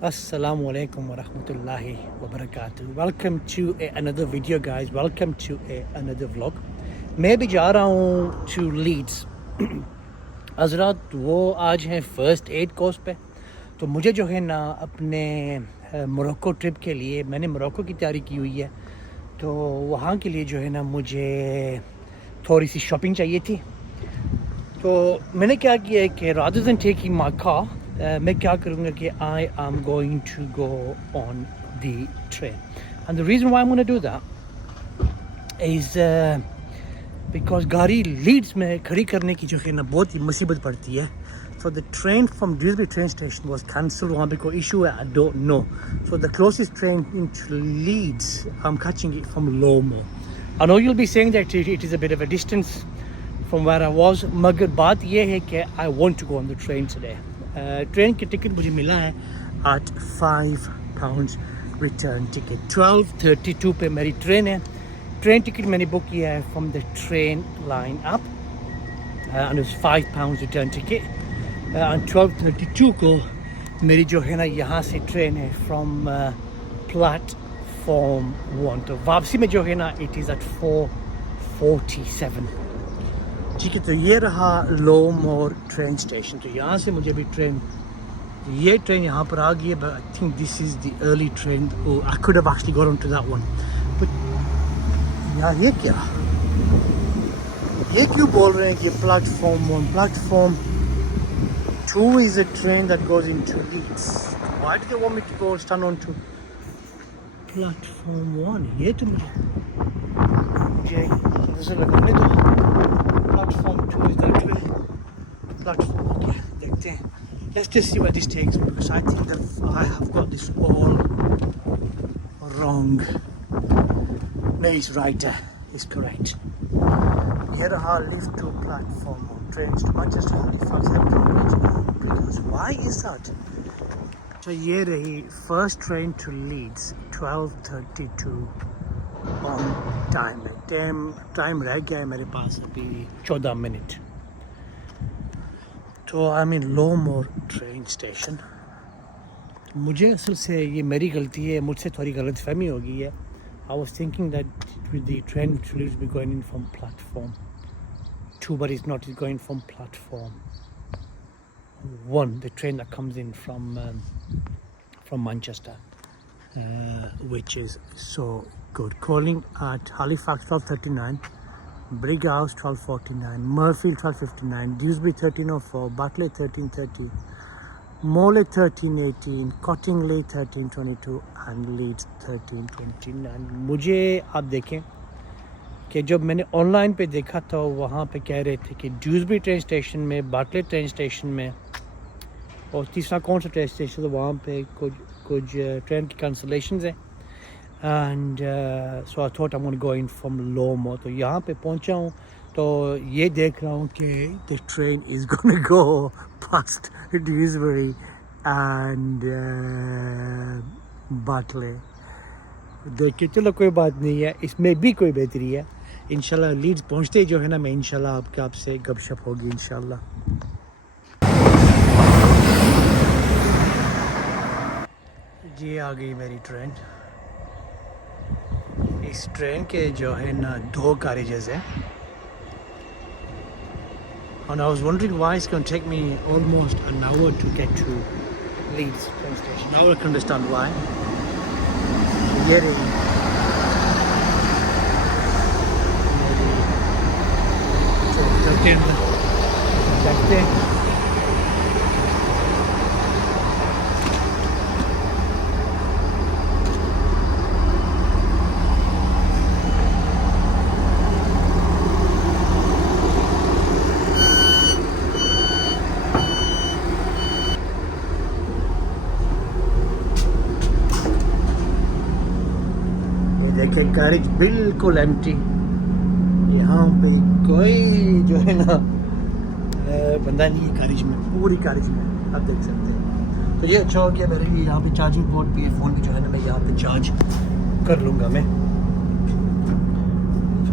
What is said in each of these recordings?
Assalamu alaikum wa rahmatullahi wa barakatuh. Welcome to another video guys. Welcome to another vlog. मैं भी जा रहा हूँ to Leeds. हज़रात वो आज हैं फर्स्ट एड कोर्स पे, तो मुझे जो है ना अपने मोरक्को ट्रिप के लिए मैंने मोरक्को की तैयारी की हुई है, तो वहाँ के लिए जो है ना मुझे थोड़ी सी शॉपिंग चाहिए थी। तो मैंने क्या किया है कि rather than taking my car, मैं क्या करूँगा कि I am going to go on the train, and the reason why I'm going to do that is because गाड़ी लीड्स में खड़ी करने की जो है ना बहुत ही मुसीबत पड़ती है। So the train from Dewsbury train station was cancelled. वहाँ पे कोई issue है, I don't know. So the closest train into Leeds, I'm catching it from Lowmore. I know you'll be saying that it is a bit of a distance from where I was, मगर बात ये है कि I want to go on the train today. Train की टिकट मुझे मिला है at £5 return ticket. 12:32 पे मेरी ट्रेन है। ट्रेन टिकट मैंने बुक किया है from the train line up and it's £5 return ticket. And 12:32 को मेरी जो है ना यहाँ से ट्रेन है फ्रॉम प्लेटफॉर्म 1, तो वापसी में जो है ना इट इज़ एट 4:47। ठीक है, तो ये रहा लोमोर ट्रेन स्टेशन। तो यहाँ से मुझे भी ये ट्रेन यहाँ पर आ गई है, but I think this is the early train. I could have actually got on to that one, but यार ये क्या, ये क्यों बोल रहे हैं कि platform 1, platform 2 is a train that goes into Leeds. Why do they want me to go stand on to platform 1? ये तो मुझे नजर लगाने दो। Platform 2 is that way. Platform, okay, देखते हैं। Let's just see where this takes me, because I think that I have got this all wrong. No, it's right. It's correct. ये रहा lift to platform on trains to Manchester, Halifax, Hampton Bridge. Why is that? So ये रही first train to Leeds, 12:32 on time है। टाइम रह गया है मेरे पास अभी 14 मिनट। तो आई मीन लोमोर ट्रेन स्टेशन। मुझे असल से ये मेरी गलती है, मुझसे थोड़ी गलत फहमी हो गई है। I was thinking that the train will be going in from platform 2, but it's not. It's going from platform 1, the train that comes in from Manchester, which is so good. Calling at Halifax 12:39, Brighouse 12:49, Murfield 12:59, Dewsbury 13:04, Batley 13:30, Morley 13:18, Cottingley 13:22 and Leeds 13:29। मुझे आप देखें कि जब मैंने ऑनलाइन पे देखा तो वहाँ पे कह रहे थे कि ड्यूसबरी ट्रेन स्टेशन में, बाटले ट्रेन स्टेशन में, और तीसरा कौन सा ट्रेन स्टेशन, तो वहाँ पे कुछ ट्रेन की कैंसलेशंस हैं। And so I thought I want to go in from लोमो। तो यहाँ पे पहुँचा हूँ तो ये देख रहा हूँ कि the train is gonna go past Dewsbury and बाटले। देखिए, चलो कोई बात नहीं है, इसमें भी कोई बेहतरी है। इंशाल्लाह लीड्स पहुंचते ही जो है ना मैं इंशाल्लाह आपसे गपशप होगी इंशाल्लाह। ये आ गई मेरी ट्रेन। इस ट्रेन के जो है ना 2 कैरेजेस हैं, and I was wondering why it's going to take me almost an hour to get to Leeds train station. Now I can understand why. ये रही देखते हैं। ये देखें गैरेज बिल्कुल एम्प्टी, यहाँ पे कोई जो है ना बंदा नहीं है गैरेज में, पूरी गैरेज में आप देख सकते हैं। तो ये अच्छा हो गया मेरे लिए, यहाँ पे चार्जिंग पोर्ट भी है फ़ोन पे जो है ना, मैं यहाँ पे चार्ज कर लूँगा मैं।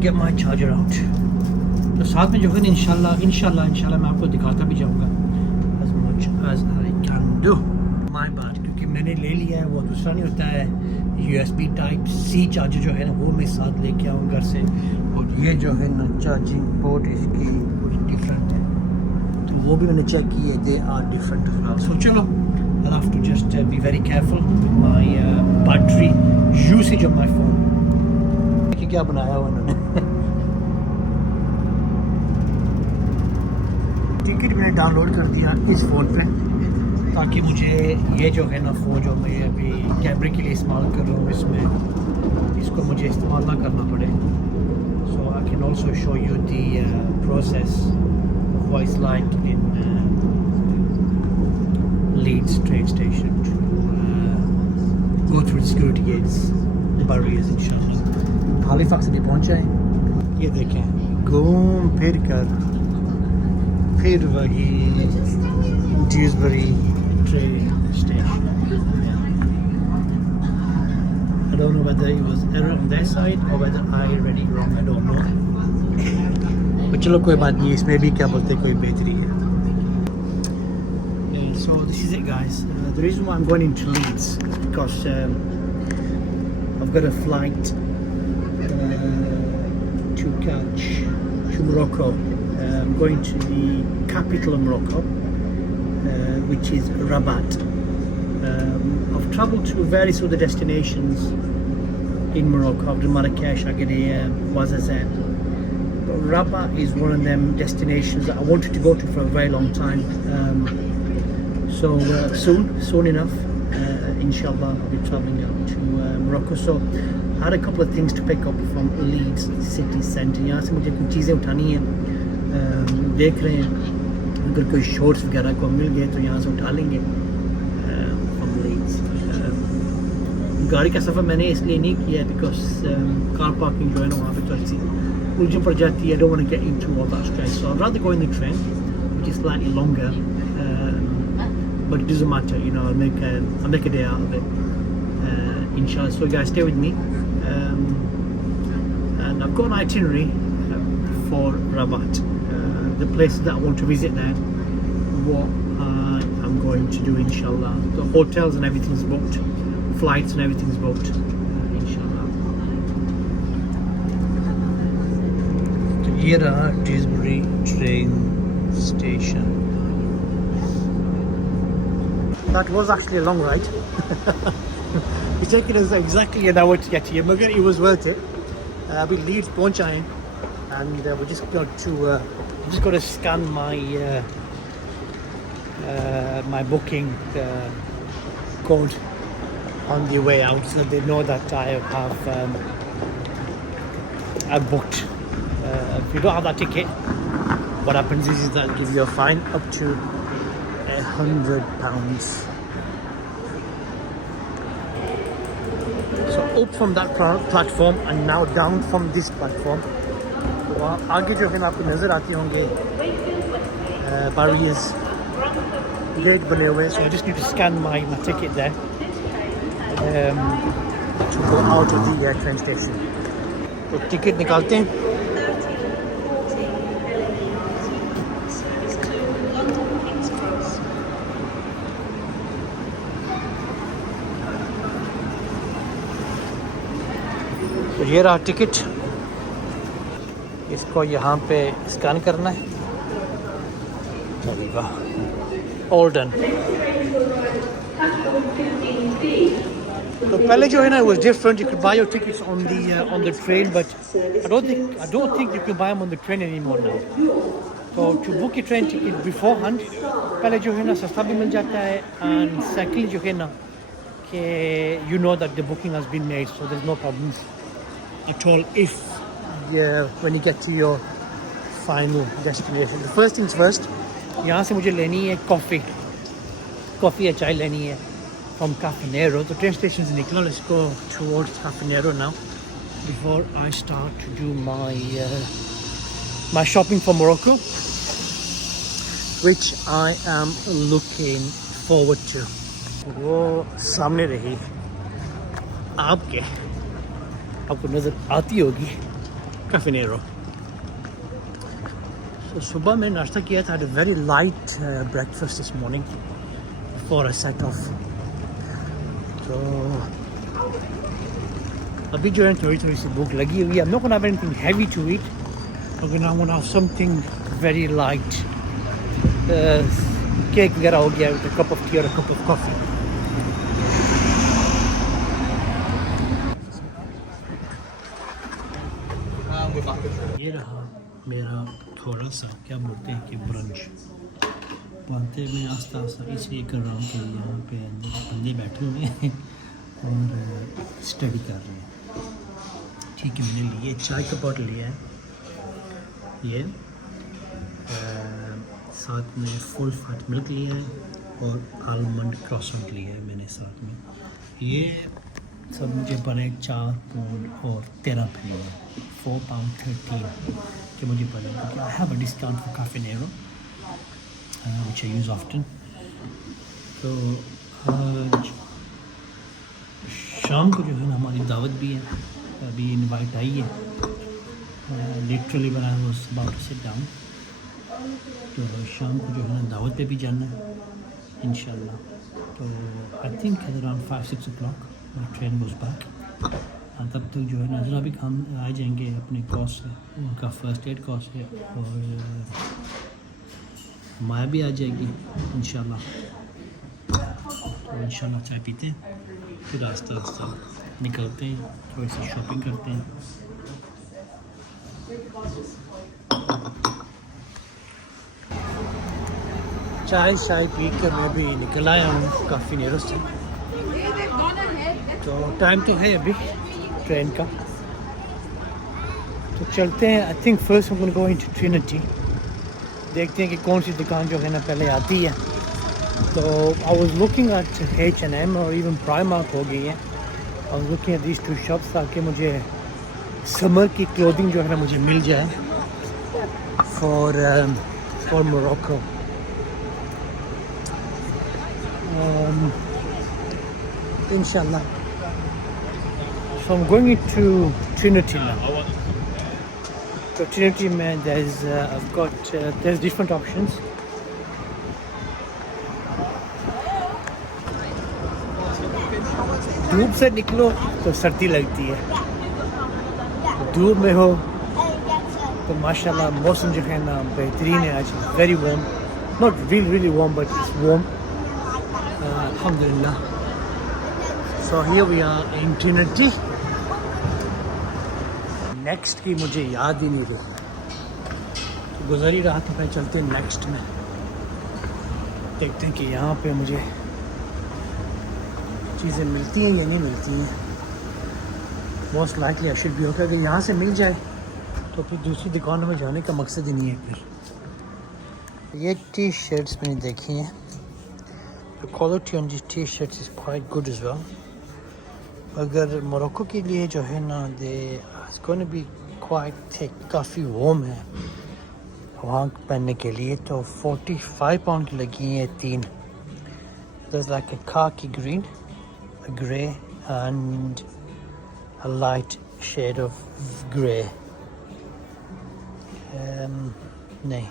Get my charger out. तो साथ में जो है इंशाल्लाह मैं आपको दिखाता भी जाऊँगा as much as I can do। My bad, क्योंकि मैंने ले लिया है, वो दूसरा नहीं होता है USB टाइप C चार्जर जो है ना, वो मैं साथ लेके आऊँ घर से। और ये जो है ना चार्जिंग पोर्ट इसकी पूरी डिफरेंट है, तो वो भी मैंने चेक किए, they are different as well. So चलो, I'll have to just be very careful with my battery usage of my phone. देखिए क्या बनाया हुआ उन्होंने। टिकट मैंने डाउनलोड कर दिया इस फ़ोन पे, ताकि मुझे ये जो है ना फ़ोन जो मैं अभी कैमरे के लिए इस्तेमाल कर रहा हूँ, इसमें इसको मुझे इस्तेमाल ना करना पड़े। So I can also show you the process of what it's like in Leeds train station to go through the security gates, barriers inshallah. Halifax अभी पहुँच जाए। ये देखें, घूम फिर कर फिर वही Dewsbury train station. I don't know whether it was error on their side or whether I read it wrong. I don't know. but चलो कोई बात नहीं, इसमें भी क्या बोलते कोई बेहतरी है। So this is it, guys. The reason why I'm going into Leeds is because I've got a flight to catch to Morocco. I'm going to the capital of Morocco, which is Rabat. I've travelled to various other destinations in Morocco. I've done Marrakesh, Agadir, Ouarzazate. But Rabat is one of them destinations that I wanted to go to for a very long time. So soon enough, inshallah, I'll be travelling out to Morocco. So I had a couple of things to pick up from Leeds city centre. यहाँ से मुझे कुछ चीज़ें उठानी है, देख रहे हैं अगर कोई शॉर्ट्स वगैरह को मिल गए तो यहाँ से उठा लेंगे from Leeds. गाड़ी का सफ़र मैंने इसलिए नहीं किया बिकॉज कार पार्किंग जो है ना वहाँ पे थोड़ी सी उलझन पड़ जाती है. I don't want to get into all that stress, so I'd rather go in the train, which is slightly longer. But it doesn't matter, you know. I'll make a day out of it, inshallah. So guys, stay with me, and I've got an itinerary for Rabat, the places that I want to visit there, what I'm going to do, inshallah. The hotels and everything's booked, flights and everything's booked, inshallah. So here are Dewsbury train station. That was actually a long ride. It's taken us exactly an hour to get here, but it was worth it. We Leeds पहुंच आए, and we just got to scan my my booking code on the way out, so they know that I have I've booked. If you don't have that ticket, what happens is that give you a fine up to £100. So up from that platform and now down from this platform. तो आगे जो है ना आपको नज़र आती होंगे barriers, gate बने हुए. So I just need to scan my ticket there to go out of the train station. तो टिकट निकालते हैं. तो ये रहा टिकट, इसको यहाँ पे स्कैन करना है. All done. तो पहले जो है ना, it was different. You could buy your tickets on the train, but I don't think you can buy them on the train anymore now. So to book your train ticket beforehand, पहले जो है ना सस्ता भी मिल जाता है, and secondly जो है ना कि you know that the booking has been made, so there's no problems at all if when you get to your final destination. The first things first, यहाँ से मुझे लेनी है कॉफ़ी या चाय लेनी है from Caffè Nero. The train station is निकला. Let's go towards Caffè Nero now before I start to do my shopping for Morocco, which I am looking forward to. वो सामने रही आपको नज़र आती होगी Caffè Nero. So सुबह मैं नाश्ता किया था. I had a very light breakfast this morning before I set off. तो अभी जो है थोड़ी थोड़ी सी भूख लगी हुई है. I'm not gonna have anything heavy to eat. I'm gonna have something very light. Cake वगैरह हो गया with a cup of tea or a cup of coffee. ये रहा मेरा थोड़ा सा क्या बोलते हैं कि ब्रंच. बनते मैं आस्ता आस्ता इसलिए कर रहा हूँ कि यहाँ पे बंदे बैठे हुए हैं और स्टडी कर रहे हैं. ठीक है, मैंने लिए चाय का बॉटल लिया है, ये साथ में फुल फैट मिल्क लिया है और आलमंड क्रॉसमेंट लिया है मैंने साथ में. ये सब मुझे बने 4 पाउंड और 13 पेनी, 4 पाउंड 13 जो मुझे बने, क्योंकि I have a discount for Caffeinero which I use often. तो आज शाम को जो है ना हमारी दावत भी है, अभी इनवाइट आई है. Literally when I was about to sit down. तो शाम को जो है ना दावत पे भी जाना है इंशाल्लाह. तो I think around 5-6 o'clock my train goes back. तब तक जो है नजरा भी हम आ जाएंगे अपने कोर्स से, उनका फर्स्ट एड कोर्स है, और माया भी आ जाएगी इंशाल्लाह. तो इंशाल्लाह चाय पीते हैं, फिर आस्ता आस्ता निकलते हैं, थोड़ी सी शॉपिंग करते हैं. चाय पी कर मैं भी निकल आया हूँ Caffeinero से. तो टाइम तो है अभी ट्रेन का, तो चलते हैं. आई थिंक फर्स्ट हम गो इनटू Trinity, देखते हैं कि कौन सी दुकान जो है ना पहले आती है. तो I was looking at H&M और इवन Primark हो गई है. I was looking at these 2 शॉप्स ताकि मुझे समर की क्लोथिंग जो है ना मुझे मिल जाए फॉर मोरक्को. इंशाल्लाह. So I'm going into Trinity now. So Trinity में there's there's different options. धूप से निकलो तो सर्दी लगती है, धूप में हो तो माशाल्लाह मौसम जो है ना बेहतरीन है आज. Very warm, not really warm but it's warm. Alhamdulillah. So here we are in Trinity. Next की मुझे याद ही नहीं रही, तो गुजर ही रहा था. मैं चलते हैं नेक्स्ट में, देखते हैं कि यहाँ पे मुझे चीज़ें मिलती हैं या नहीं मिलती हैं. Most likely I should be okay. अगर यहाँ से मिल जाए तो फिर दूसरी दुकानों में जाने का मकसद ही नहीं है. फिर ये टी शर्ट्स मैंने देखी हैं. The quality on these t-shirts is quite good as well. अगर मोरक्को के लिए जो है ना it's going to be quite thick, काफ़ी warm है वहाँ पहनने के लिए. तो 45 पाउंड की लगी हैं 3. There's like a khaki green, a grey and a light shade of grey. नहीं,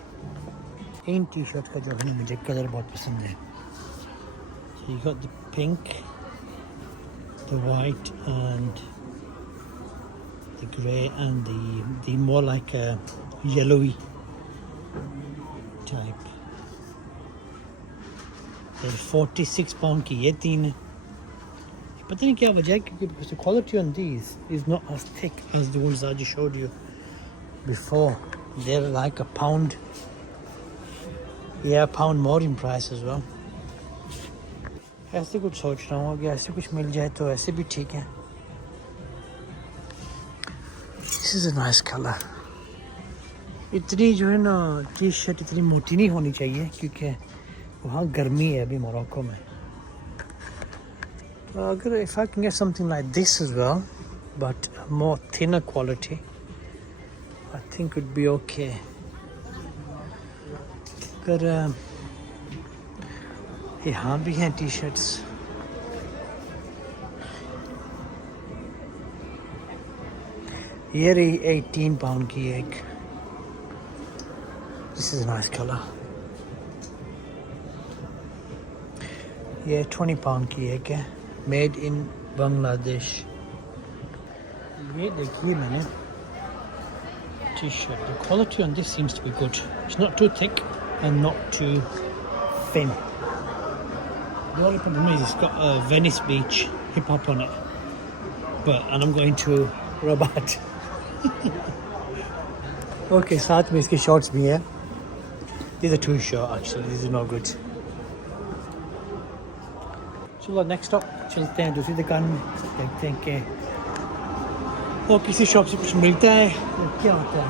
इन टी शर्ट का जो है मुझे कलर बहुत पसंद है. So you got the pink, the white and the grey and the more like a yellowy type. There's 46 pound की ये 3 है. पता नहीं क्या वजह है, क्योंकि because the quality on these is not as thick as the ones I just showed you before. They're like a pound, yeah, a pound more in price as well. ऐसे कुछ सोच रहा हूँ, अगर ऐसे कुछ मिल जाए तो ऐसे भी ठीक है. This is a nice color. इतनी जो है ना टी शर्ट इतनी मोटी नहीं होनी चाहिए, क्योंकि वहाँ गर्मी है अभी मोरक्को में. तो अगर if I can get something like this as well, but more thinner quality, I think it would be okay. अगर यहाँ भी हैं टी शर्ट्स. ये रही 18 पाउंड की एक. This is nice colour. ये 20 पाउंड की एक है. Made in Bangladesh. ये देखिए मैंने T shirt, the quality on this seems to be good, it's not too thick and not too thin. The only problem is it's got Venice Beach hip hop on it, and I'm going to Rabat. Okay, साथ में इसके shorts भी हैं. These are too short actually, these are not good. चलो next stop चलते हैं दूसरी दुकान में, देखते हैं कि और किसी शॉप से कुछ मिलता है और क्या होता है।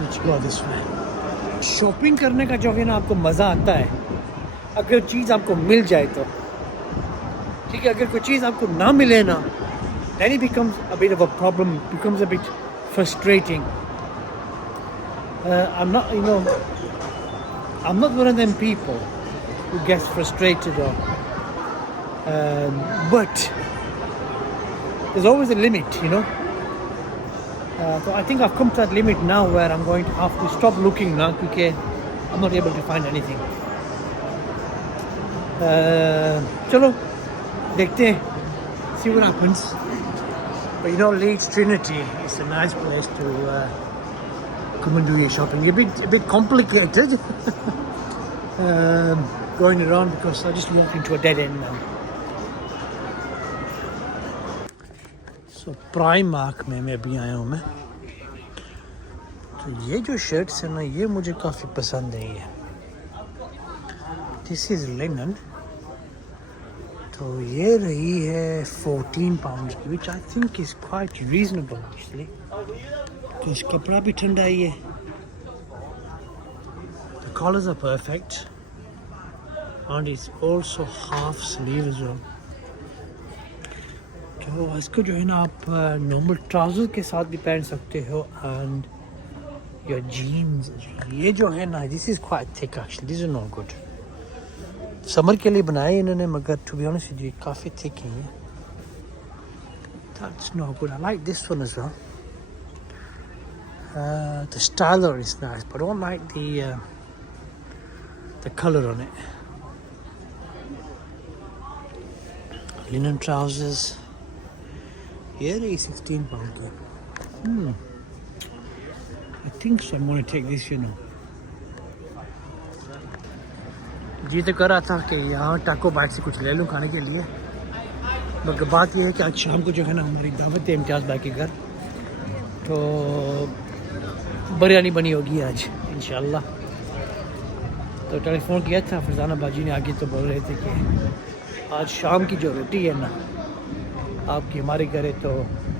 Let's go this way. Shopping करने का जो है ना आपको मज़ा आता है अगर चीज़ आपको मिल जाए तो, ठीक है। अगर कोई चीज़ आपको ना मिले ना, then it becomes a bit of a problem, becomes a bit frustrating. I'm not one of them people who gets frustrated or but there's always a limit, you know. So I think I've come to that limit now where I'm going to have to stop looking now because I'm not able to find anything. Chalo dekhte hain, see what happens. But you know, Leeds Trinity is a nice place to come and do your shopping. A bit complicated going around because I just walked into a dead end now. So Primark में मैं अभी आया हूँ मैं। तो ये जो शर्ट्स है ना, ये मुझे काफ़ी पसंद है। ये दिस इज़ लिनन, तो ये रही है 14 पाउंड की, which I think is quite reasonable actually. तो इस कपड़ा भी ठंडा ही है, the collars are perfect and it's also half sleeve as well. तो इसको जो है ना आप नॉर्मल ट्राउज़र के साथ भी पहन सकते हो एंड योर जीन्स। ये जो है ना, this is quite thick actually, this is not good. Summer के लिए बनाए इन्होंने, मगर to be honest with you काफ़ी थिक है ये। That's not good. I like this one as well, the styler is nice but I don't like the colour on it. Linen trousers. Here is 16 pounds. I think so. I'm going to take this, you know. जी तो कर रहा था कि यहाँ टाको बाइट से कुछ ले लूँ खाने के लिए, मगर बात यह है कि आज शाम को जो है ना हमारी दावत है इम्तियाज़ भाई के घर, तो बिरयानी बनी होगी आज इंशाल्लाह। तो टेलीफोन किया था फरजाना बाजी ने, आगे तो बोल रहे थे कि आज शाम की जो रोटी है ना आपकी हमारे घर है, तो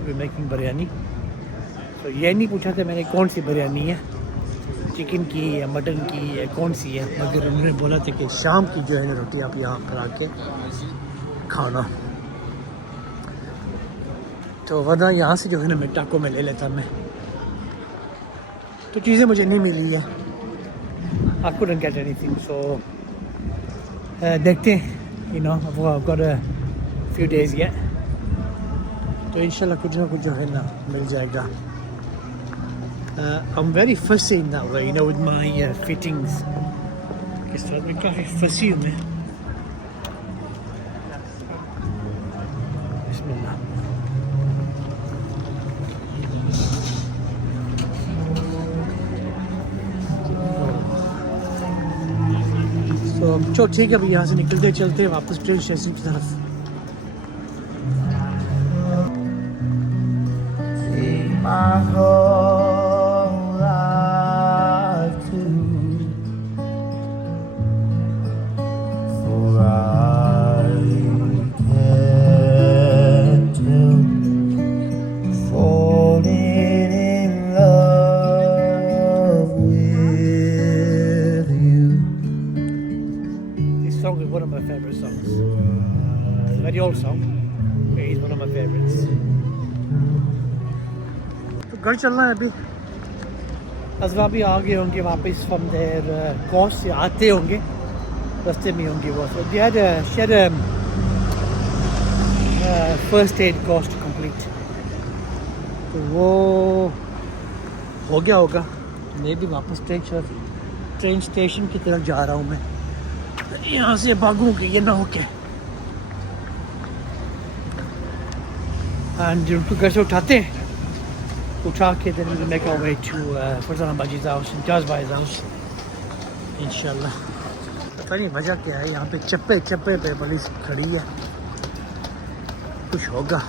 वी मेकिंग बिरयानी। तो ये नहीं पूछा था मैंने कौन सी बिरयानी है, चिकन की या मटन की या कौन सी है, मगर उन्होंने बोला था कि शाम की जो है ना रोटी आप यहाँ पर आके खाना। तो वरना यहाँ से जो है ना मैं टाको में ले लेता मैं, तो चीज़ें मुझे नहीं मिली है। I couldn't get anything, so देखते हैं, you know, I've got a few days yet, तो इंशाल्लाह कुछ ना कुछ जो है ना मिल जाएगा। I'm very fussy in that way, you know, with my fittings. इस तरह मैं काफ़ी fussy हूँ मैं। बिस्मिल्लाह। तो ठीक है, अभी यहाँ से निकलते चलते हैं वापस ट्रेन स्टेशन की तरफ। Song is one of my favorite songs. It's a very old song, but it's one of my favorites. तो घर चलना है अभी। अज़वा भी आ गए होंगे वापस from their course से आते होंगे, रास्ते में होंगे वो। So they had a first aid course to complete. तो वो हो गया होगा। मैं भी वापस ट्रेन स्टेशन की तरफ जा रहा हूँ मैं। यहाँ से भागूँ कि ये ना हो के एंड उनको घर से उठाते हैं, उठा के then we'll make our way to Farzana बाजी's house, Imtiaz भाई's house इंशाल्लाह। पता नहीं वजह क्या है, यहाँ पे चप्पे चप्पे पे पुलिस खड़ी है, कुछ होगा।